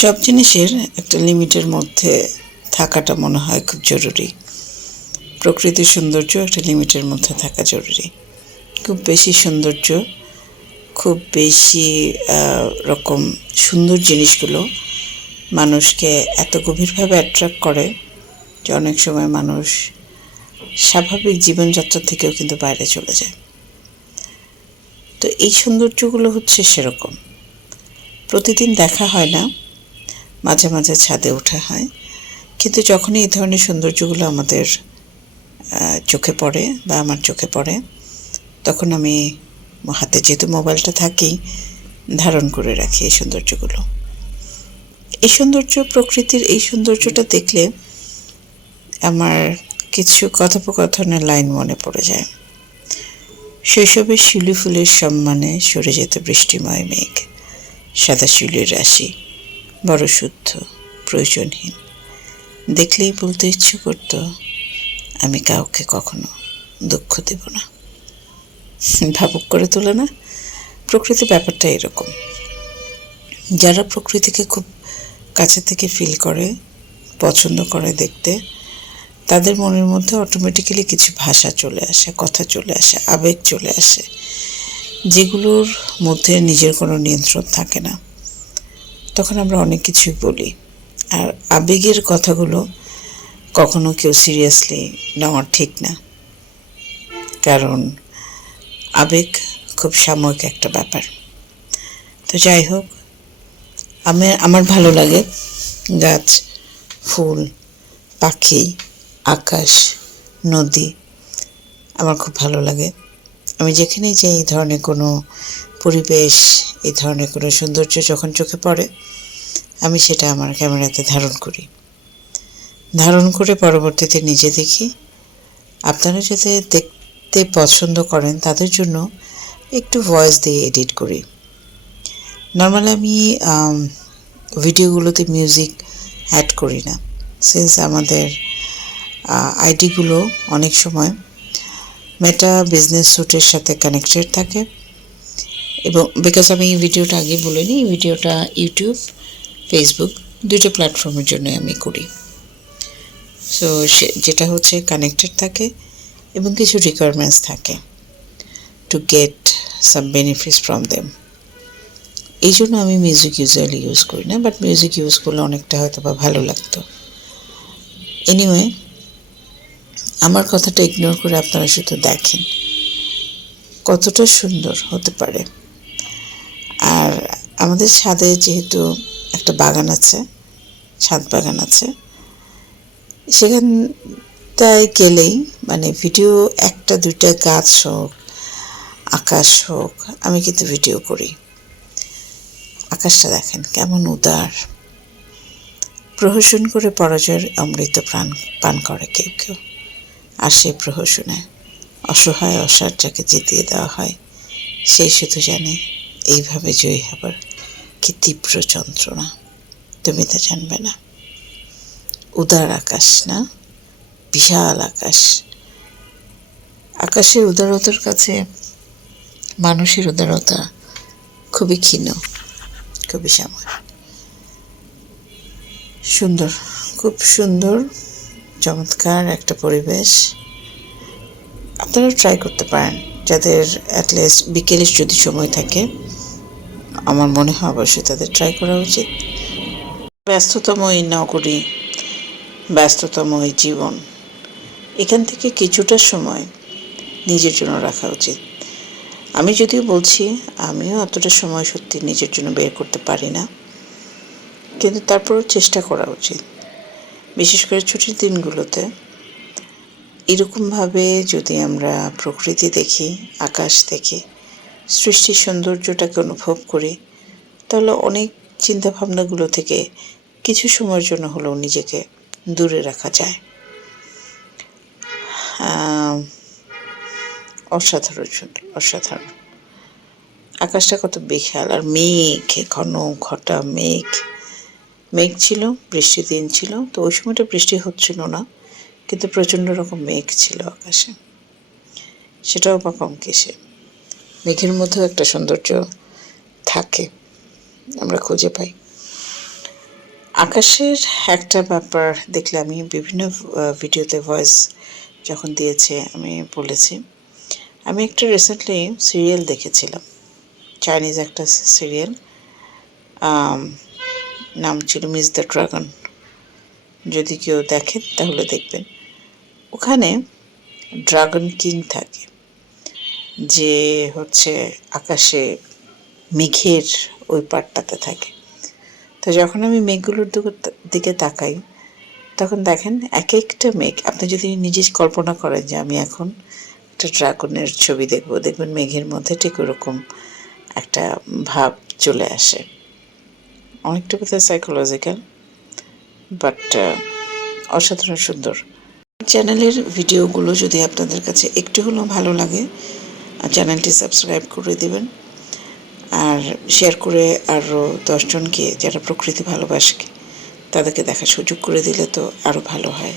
সব জিনিসের একটা লিমিটের মধ্যে থাকাটা মনে হয় খুব জরুরি। প্রকৃতির সৌন্দর্য একটা লিমিটের মধ্যে থাকা জরুরি। খুব বেশি সৌন্দর্য, খুব বেশি রকম সুন্দর জিনিসগুলো মানুষকে এত গভীরভাবে অ্যাট্রাক্ট করে যে অনেক সময় মানুষ স্বাভাবিক জীবনযাত্রা থেকেও কিন্তু বাইরে চলে যায়। তো এই সৌন্দর্যগুলো হচ্ছে সেরকম। প্রতিদিন দেখা হয় না মাঝে মাঝে ছাদে ওঠা হয়। কিন্তু যখনই এই ধরনের সৌন্দর্যগুলো আমাদের চোখে পড়ে বা আমার চোখে পড়ে, তখন আমি হাতে যেহেতু মোবাইলটা থাকি, ধারণ করে রাখি এই সৌন্দর্যগুলো। এই সৌন্দর্য, প্রকৃতির এই সৌন্দর্যটা দেখলে আমার কিছু কথোপকথনের লাইন মনে পড়ে যায়। শৈশবে শিউলি ফুলের সম্মানে সরে যেত বৃষ্টিময় মেঘ, সাদা শিউলির রাশি। বড় শুদ্ধ, প্রয়োজনহীন। দেখলেই বলতে ইচ্ছে করতো, আমি কাউকে কখনো দুঃখ দেব না। ভাবুক করে তোলে না প্রকৃতি ব্যাপারটা এরকম। যারা প্রকৃতিকে খুব কাছে থেকে ফিল করে, পছন্দ করে দেখতে, তাদের মনের মধ্যে অটোমেটিক্যালি কিছু ভাষা চলে আসে, কথা চলে আসে, আবেগ চলে আসে, যেগুলোর মধ্যে নিজের কোনো নিয়ন্ত্রণ থাকে না। তখন আমরা অনেক কিছুই বলি। আর আবেগের কথাগুলো কখনো কেউ সিরিয়াসলি নেওয়া ঠিক না। কারণ আবেগ খুব সাময়িক একটা ব্যাপার। তো যাই হোক, আমি, আমার ভালো লাগে গাছ, ফুল, পাখি, আকাশ, নদী, আমার খুব ভালো লাগে। আমি যেখানেই যে এই ধরনের কোনো পরিবেশ এই ধরনের কোনো সৌন্দর্য যখন চোখে পড়ে, আমি সেটা আমার ক্যামেরাতে ধারণ করি। ধারণ করে পরবর্তীতে নিজে দেখি। আপনারা যাতে দেখতে পছন্দ করেন, তাদের জন্য একটু ভয়েস দিয়ে এডিট করি। নর্মালি আমি ভিডিওগুলোতে মিউজিক অ্যাড করি না। সিন্স আমাদের আইডিগুলো অনেক সময় মেটা বিজনেস স্যুটের সাথে কানেক্টেড থাকে। এবং বিকজ আমি এই ভিডিওটা আগে বলে নিই ভিডিওটা ইউটিউব ফেসবুক দুটো প্ল্যাটফর্মের জন্য আমি করি। সো সে, যেটা হচ্ছে কানেক্টেড থাকে এবং কিছু রিকোয়ারমেন্টস থাকে to get some benefits from them এই জন্য আমি মিউজিক ইউজুয়ালি ইউজ করি না বাট মিউজিক ইউজ করলে অনেকটা হয়তো বা ভালো লাগতো। এনিওয়ে আমার কথাটা ইগনোর করে আপনারা শুধু দেখেন কতটা সুন্দর হতে পারে। আমাদের ছাদে যেহেতু একটা বাগান আছে, ছাদ বাগান আছে, সেখানটায় গেলেই মানে ভিডিও একটা, দুইটা গাছ হোক, আকাশ হোক, আমি কিন্তু ভিডিও করি। আকাশটা দেখেন কেমন উদার। প্রহসন করে পরাজয়ের অমৃত প্রাণ পান করে কেউ কেউ। আর সেই প্রহসনে অসহায়, অসার যাকে জিতিয়ে দেওয়া হয় সেই শুধু জানে, এইভাবে জয়ী হবার। কি তীব্র যন্ত্রণা। তুমি তা জানবে না। উদার আকাশ না? বিশাল আকাশ। আকাশের উদারতার কাছে মানুষের উদারতা খুবই ক্ষীণ, খুবই সাময় সুন্দর, খুব সুন্দর, চমৎকার একটা পরিবেশ। আপনারা ট্রাই করতে পারেন, যাদের অ্যাটলিস্ট বিকেলের যদি সময় থাকে। আমার মনে হয় অবশ্যই তাদের ট্রাই করা উচিত। ব্যস্ততম এই নগরী ব্যস্ততম এই জীবন। এখান থেকে কিছুটা সময় নিজের জন্য রাখা উচিত। আমি যদিও বলছি, আমিও অতটা সময় সত্যি নিজের জন্য বের করতে পারি না। কিন্তু তারপরও চেষ্টা করা উচিত। বিশেষ করে ছুটির দিনগুলোতে। এরকমভাবে যদি আমরা প্রকৃতি দেখি, আকাশ দেখি সৃষ্টির সৌন্দর্যটাকে অনুভব করি। তাহলে অনেক চিন্তাভাবনাগুলো থেকে কিছু সময়ের জন্য হলেও নিজেকে দূরে রাখা যায়। অসাধারণ সুন্দর, অসাধারণ। আকাশটা কত বিশাল আর মেঘ, ঘন, ঘটা মেঘ। মেঘ ছিল, বৃষ্টির দিন ছিল, তো ওই সময়টা বৃষ্টি হচ্ছিল না, কিন্তু প্রচণ্ড রকম মেঘ ছিল আকাশে। সেটাও বা কম কিসে মেঘের মধ্যেও একটা সৌন্দর্য থাকে, আমরা খুঁজে পাই। আকাশের একটা ব্যাপার দেখলে আমি বিভিন্ন ভিডিওতে ভয়েস যখন দিয়েছে, আমি বলেছি, আমি একটা রিসেন্টলি সিরিয়াল দেখেছিলাম চাইনিজ একটা সিরিয়াল নাম ছিল মিস দ্য ড্রাগন যদি কেউ দেখেন তাহলে দেখবেন। ওখানে ড্রাগন কিং থাকে। যে হচ্ছে আকাশে মেঘের ওই পাটটাতে থাকে। তো যখন আমি মেঘগুলোর দিকে- তাকাই, তখন দেখেন এক একটা মেঘ, আপনি যদি নিজে কল্পনা করেন যে আমি এখন একটা ড্রাগনের ছবি দেখব, দেখবেন মেঘের মধ্যে ঠিক ওরকম একটা ভাব চলে আসে। অনেকটা বোধহয় সাইকোলজিক্যাল বাট অসাধারণ সুন্দর। চ্যানেলের ভিডিওগুলো যদি আপনাদের কাছে একটু হলেও ভালো লাগে চ্যানেলটি সাবস্ক্রাইব করে দেবেন। আর শেয়ার করে আরও দশজনকে, যারা প্রকৃতি ভালোবাসে, তাদেরকে দেখার সুযোগ করে দিলে তো আরও ভালো হয়।